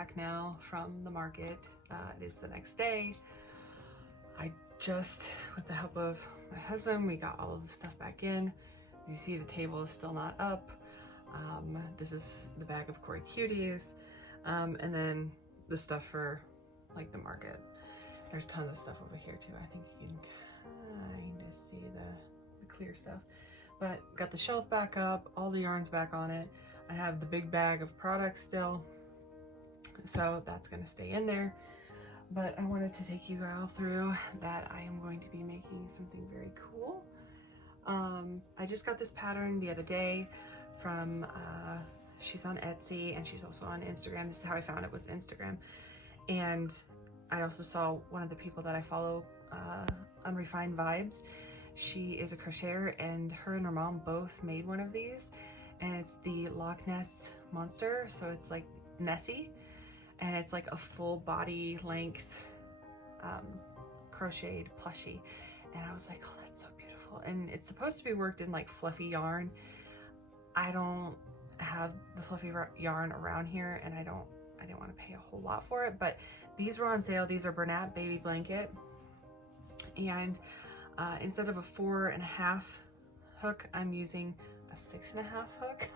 back now from the market. It is the next day. I just, with the help of my husband, we got all of the stuff back in. You see the table is still not up. This is the bag of Koi Cuties, and then the stuff for like the market. There's tons of stuff over here too. I think you can kind of see the clear stuff. But got the shelf back up, all the yarns back on it. I have the big bag of products still, so that's gonna stay in there. But I wanted to take you all through that I am going to be making something very cool. I just got this pattern the other day from, she's on Etsy and she's also on Instagram. This is how I found it, was Instagram. And I also saw one of the people that I follow, Unrefined Vibes. She is a crocheter, and her and her mom both made one of these, and it's the Loch Ness Monster. So it's like Nessie, and it's like a full body length crocheted plushie. And I was like, oh, that's so beautiful. And it's supposed to be worked in like fluffy yarn. I don't have the fluffy yarn around here, and I didn't want to pay a whole lot for it, but these were on sale. These are Bernat Baby Blanket, and instead of a 4.5 hook, I'm using a 6.5 hook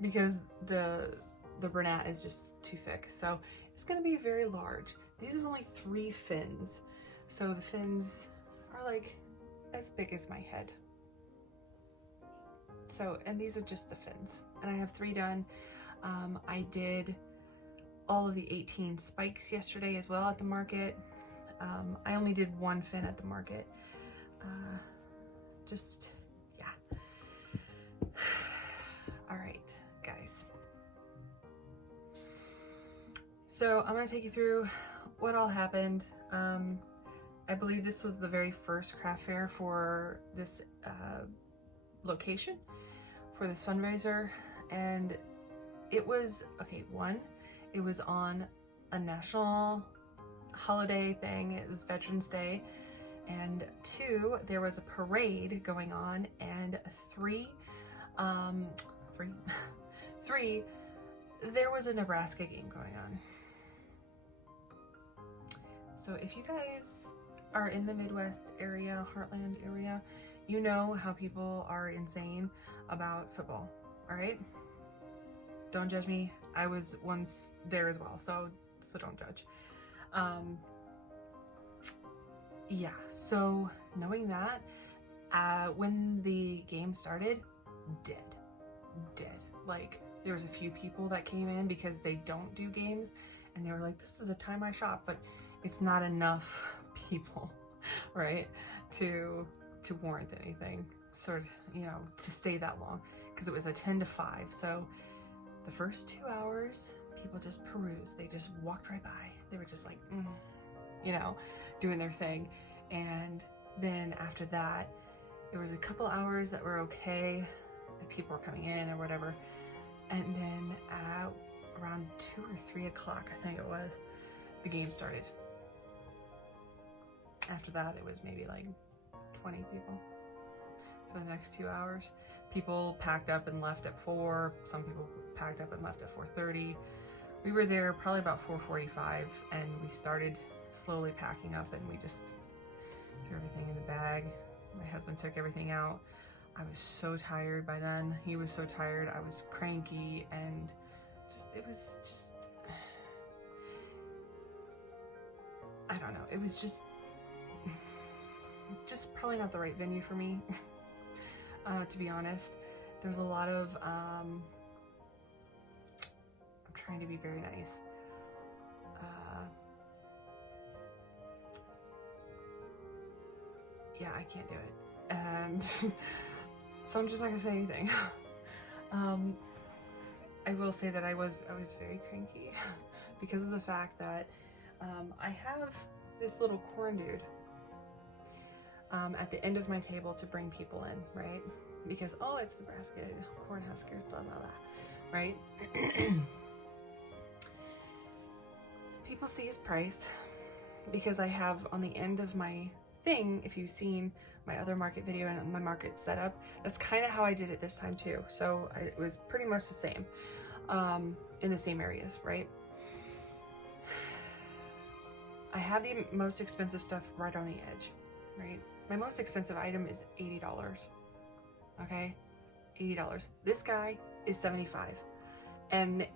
because the Bernat is just too thick. So it's gonna be very large. These are only 3 fins. So the fins are like as big as my head. So, and these are just the fins. And I have 3 done. I did all of the 18 spikes yesterday as well at the market. I only did 1 fin at the market. Yeah. All right, guys. So I'm gonna take you through what all happened. I believe this was the very first craft fair for this location, for this fundraiser. And it was, okay, it was on a national holiday thing. It was Veterans Day. And 2, there was a parade going on, and 3, there was a Nebraska game going on. So if you guys are in the Midwest area, Heartland area, you know how people are insane about football, all right? Don't judge me. I was once there as well, so don't judge. Yeah, so knowing that, when the game started, dead. Like, there was a few people that came in because they don't do games, and they were like, this is the time I shop, but it's not enough people, right, to warrant anything, sort of, you know, to stay that long, because it was a 10 to 5. So the first 2 hours, people just perused. They just walked right by. They were just like, you know, doing their thing. And then after that, there was a couple hours that were okay, and people were coming in or whatever. And then around 2 or 3 o'clock, I think it was, the game started. After that, it was maybe like 20 people for the next 2 hours. People packed up and left at 4. Some people packed up and left at 4:30. We were there probably about 4:45, and we started slowly packing up, and we just threw everything in the bag. My husband took everything out. I was so tired by then. He was so tired. I was cranky, and it was just, I don't know. It was just probably not the right venue for me, to be honest. There's a lot of, I'm trying to be very nice. Yeah, I can't do it. And so I'm just not gonna say anything. I will say that I was very cranky because of the fact that I have this little corn dude at the end of my table to bring people in, right? Because, oh, it's Nebraska, corn huskers, blah, blah, blah, right? People see his price because I have on the end of my thing, if you've seen my other market video and my market setup, that's kind of how I did it this time too. So it was pretty much the same, in the same areas, right? have the most expensive stuff right on the edge, right? My most expensive item is $80, okay? $80. This guy is $75. And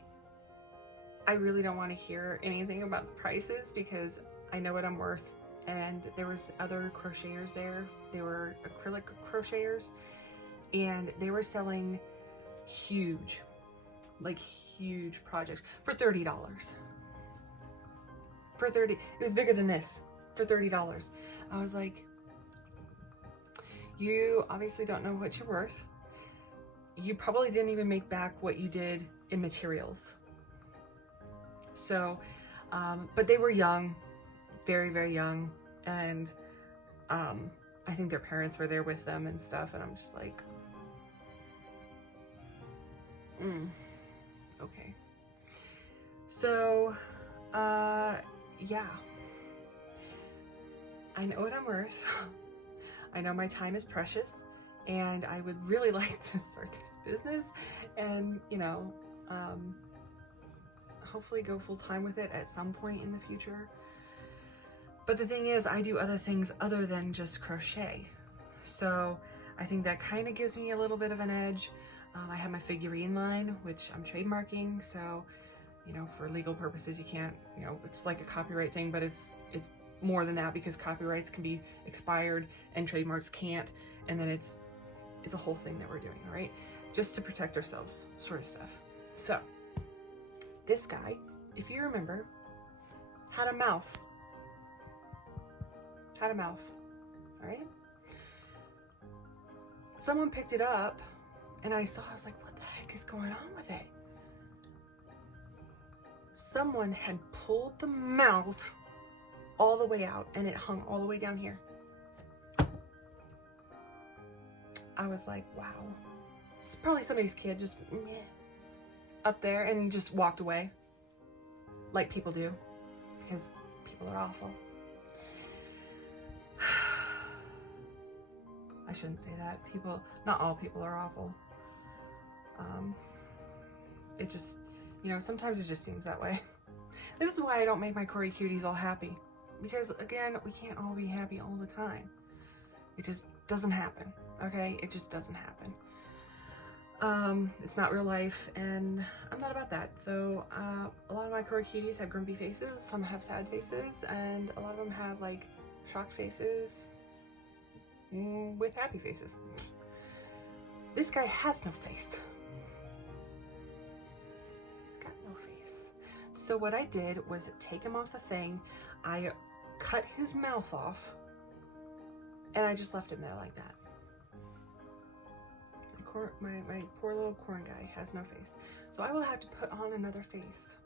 I really don't want to hear anything about the prices because I know what I'm worth. And there was other crocheters there. They were acrylic crocheters, and they were selling huge, like huge projects for $30. For $30, it was bigger than this, for $30. I was like, you obviously don't know what you're worth. You probably didn't even make back what you did in materials. So, but they were young, very, very young. And I think their parents were there with them and stuff. And I'm just like, okay. So, yeah. I know what I'm worth. I know my time is precious, and I would really like to start this business and, you know, hopefully go full time with it at some point in the future. But the thing is, I do other things other than just crochet. So I think that kind of gives me a little bit of an edge. I have my figurine line, which I'm trademarking. So, you know, for legal purposes, you can't, you know, it's like a copyright thing, but it's more than that because copyrights can be expired and trademarks can't. And then it's a whole thing that we're doing, all right? Just to protect ourselves, sort of stuff. So this guy, if you remember, had a mouth. Had a mouth, all right? Someone picked it up and I was like, what the heck is going on with it? Someone had pulled the mouth all the way out and it hung all the way down here. I was like, wow. It's probably somebody's kid just up there and just walked away like people do because people are awful. I shouldn't say that. People, not all people are awful. It just, you know, sometimes it just seems that way. This is why I don't make my Cory cuties all happy. Because again, we can't all be happy all the time. It just doesn't happen, okay? It just doesn't happen. It's not real life, and I'm not about that. So, a lot of my Cory cuties have grumpy faces, some have sad faces, and a lot of them have like shocked faces with happy faces. This guy has no face. He's got no face. So what I did was take him off the thing, I cut his mouth off, and I just left him there like that. My poor little corn guy has no face. So I will have to put on another face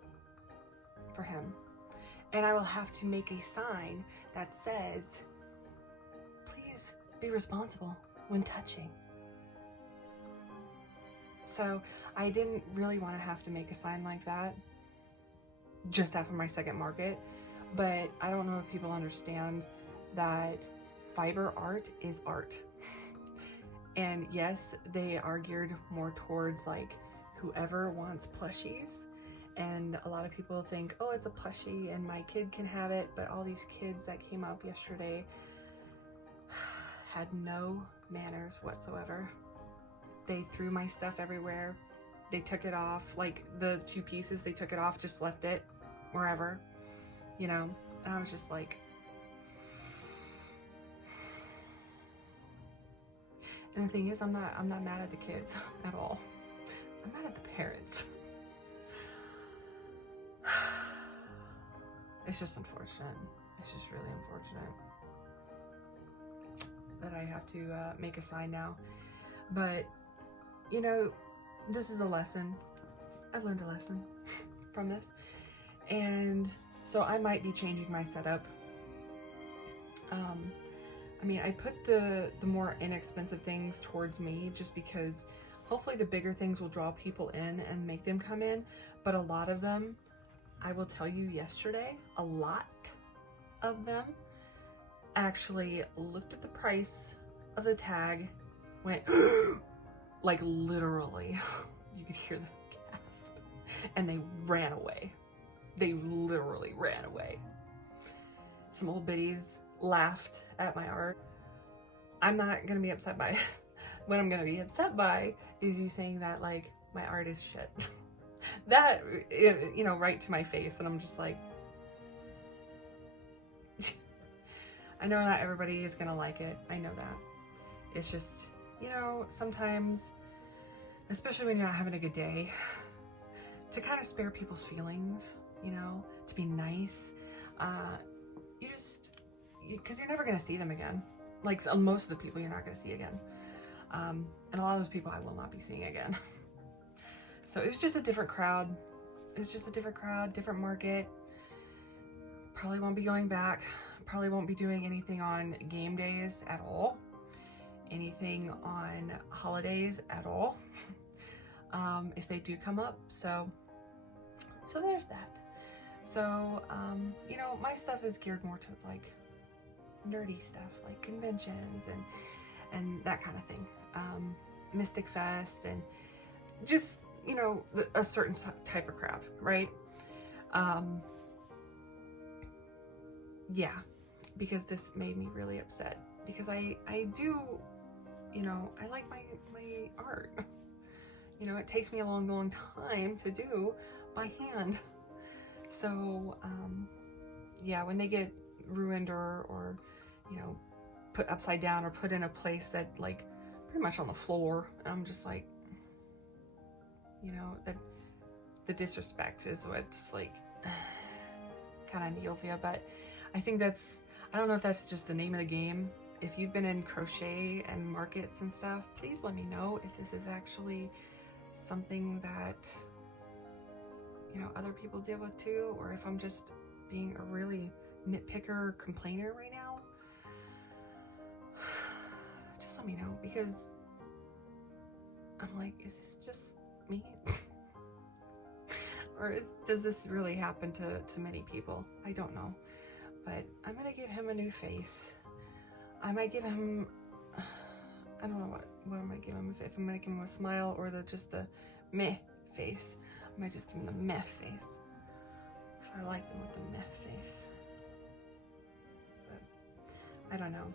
for him. And I will have to make a sign that says, please be responsible when touching. So I didn't really want to have to make a sign like that just after my second market. But I don't know if people understand that fiber art is art. And yes, they are geared more towards like whoever wants plushies. And a lot of people think, oh, it's a plushie and my kid can have it. But all these kids that came up yesterday had no manners whatsoever. They threw my stuff everywhere. They took it off, like the 2 pieces, they took it off, just left it wherever, you know? And I was just like, and the thing is, I'm not mad at the kids at all. I'm mad at the parents. It's just unfortunate. It's just really unfortunate that I have to make a sign now. But, you know, this is a lesson. I've learned a lesson from this. And so I might be changing my setup. I mean, I put the more inexpensive things towards me just because hopefully the bigger things will draw people in and make them come in. But a lot of them, I will tell you yesterday, a lot of them actually looked at the price of the tag, went, like literally, you could hear them gasp, and they ran away. They literally ran away. some old biddies laughed at my art. I'm not gonna be upset by it. What I'm gonna be upset by is you saying that like my art is shit. That, you know, right to my face, and I'm just like, I know not everybody is gonna like it. I know that. It's just, you know, sometimes, especially when you're not having a good day, to kind of spare people's feelings, you know, to be nice, you just, because you're never gonna see them again. Like most of the people you're not gonna see again. And a lot of those people I will not be seeing again. So it was just a different crowd. It's just a different crowd, different market. Probably won't be going back. Probably won't be doing anything on game days at all. Anything on holidays at all. If they do come up. So there's that. So, you know, my stuff is geared more towards like nerdy stuff, like conventions and that kind of thing. Mystic Fest and just, you know, a certain type of crowd, right? Yeah, because this made me really upset because I do, you know, I like my art. You know, it takes me a long time to do by hand. So, yeah, when they get ruined or, you know, put upside down or put in a place that like pretty much on the floor, I'm just like, you know, that the disrespect is what's like kind of kneels you. But I think that's, I don't know if that's just the name of the game. If you've been in crochet and markets and stuff, please let me know if this is actually something that, you know, other people deal with too, or if I'm just being a really nitpicker complainer right now. Just let me know, because I'm like, is this just me? Or does this really happen to many people? I don't know. But I'm gonna give him a new face. I might give him, I don't know what I'm gonna give him. If I'm gonna give him a smile or just the meh face. I might just give him the meh face. Because I liked him with the meh face. But I don't know.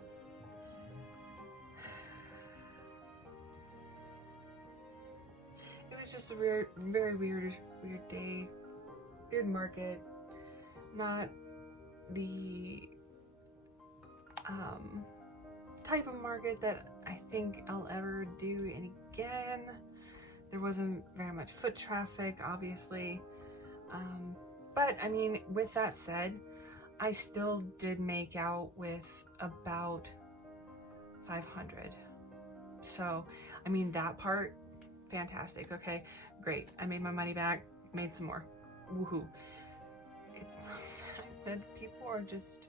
It was just a very weird day. Weird market. Not the type of market that I think I'll ever do again. There wasn't very much foot traffic, obviously. But I mean, with that said, I still did make out with about 500. So, I mean, that part, fantastic. Okay, great. I made my money back, made some more. Woohoo. It's the fact that people are just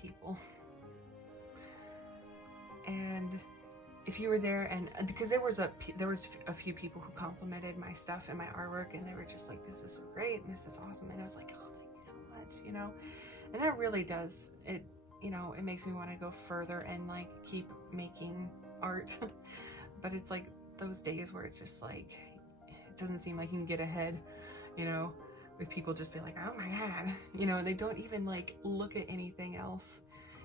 people. And if you were there, and because there was a few people who complimented my stuff and my artwork, and they were just like, this is so great and this is awesome, and I was like, oh, thank you so much, you know. And that really does it, you know, it makes me want to go further and like keep making art. But it's like those days where it's just like, it doesn't seem like you can get ahead, you know, with people just be like, oh my god, you know, they don't even like look at anything else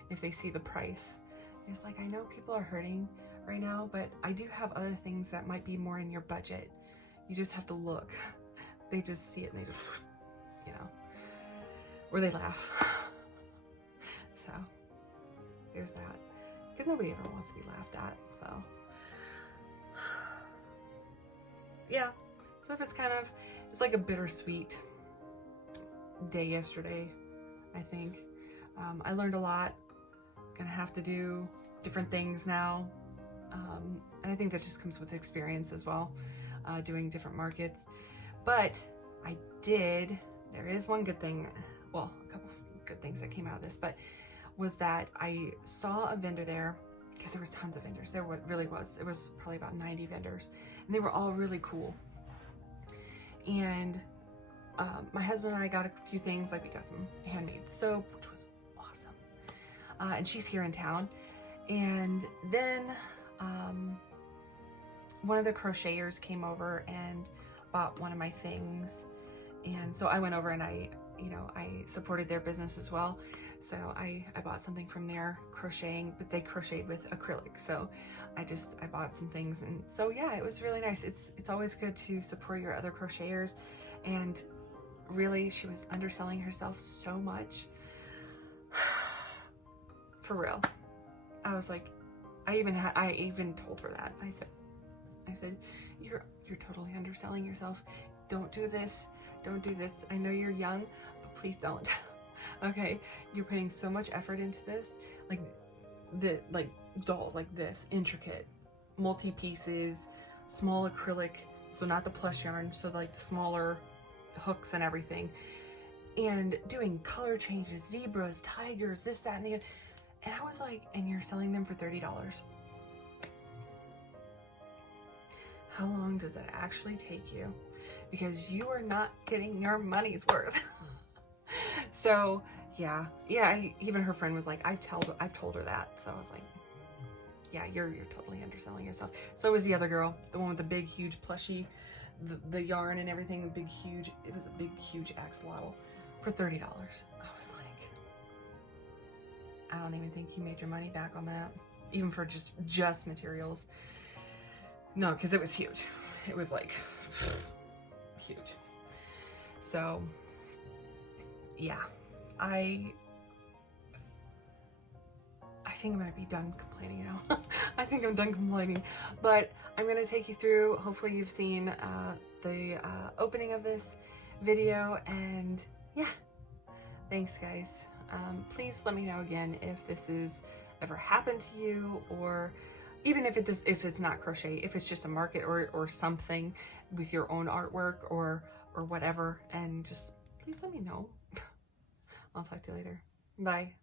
if they see the price. It's like, I know people are hurting right now, but I do have other things that might be more in your budget. You just have to look. They just see it and they just, you know, or they laugh. So there's that, because nobody ever wants to be laughed at. So yeah, so if it's like a bittersweet day yesterday, I think. I learned a lot. Gonna have to do different things now, and I think that just comes with experience as well, doing different markets. But there is one good thing, well, a couple good things that came out of this, but was that I saw a vendor there, because there were tons of vendors. There really was. It was probably about 90 vendors, and they were all really cool. And my husband and I got a few things, like we got some handmade soap, which was awesome. And she's here in town. And then one of the crocheters came over and bought one of my things. And so I went over and I supported their business as well. So I bought something from there crocheting, but they crocheted with acrylic. So I bought some things, and so yeah, it was really nice. It's always good to support your other crocheters, and really she was underselling herself so much. For real. I was like, I even told her that. I said, you're totally underselling yourself. Don't do this. Don't do this. I know you're young, but please don't. Okay, you're putting so much effort into this, like dolls like this, intricate, multi pieces, small acrylic, so not the plush yarn, so like the smaller hooks and everything, and doing color changes, zebras, tigers, this, that, and the other. And I was like, and you're selling them for $30. How long does that actually take you? Because you are not getting your money's worth. So yeah, even her friend was like, I've told her that. So I was like, yeah, you're totally underselling yourself. So was the other girl, the one with the big, huge plushie, the yarn and everything, it was a big, huge axolotl for $30. I was like, I don't even think you made your money back on that, even for just materials. No, because it was huge. It was like huge. So yeah, I think I'm gonna be done complaining now. I think I'm done complaining, but I'm gonna take you through. Hopefully you've seen the opening of this video, and yeah, thanks guys. Please let me know again if this has ever happened to you, or even if it's not crochet, if it's just a market or something with your own artwork or whatever, and just please let me know. I'll talk to you later. Bye.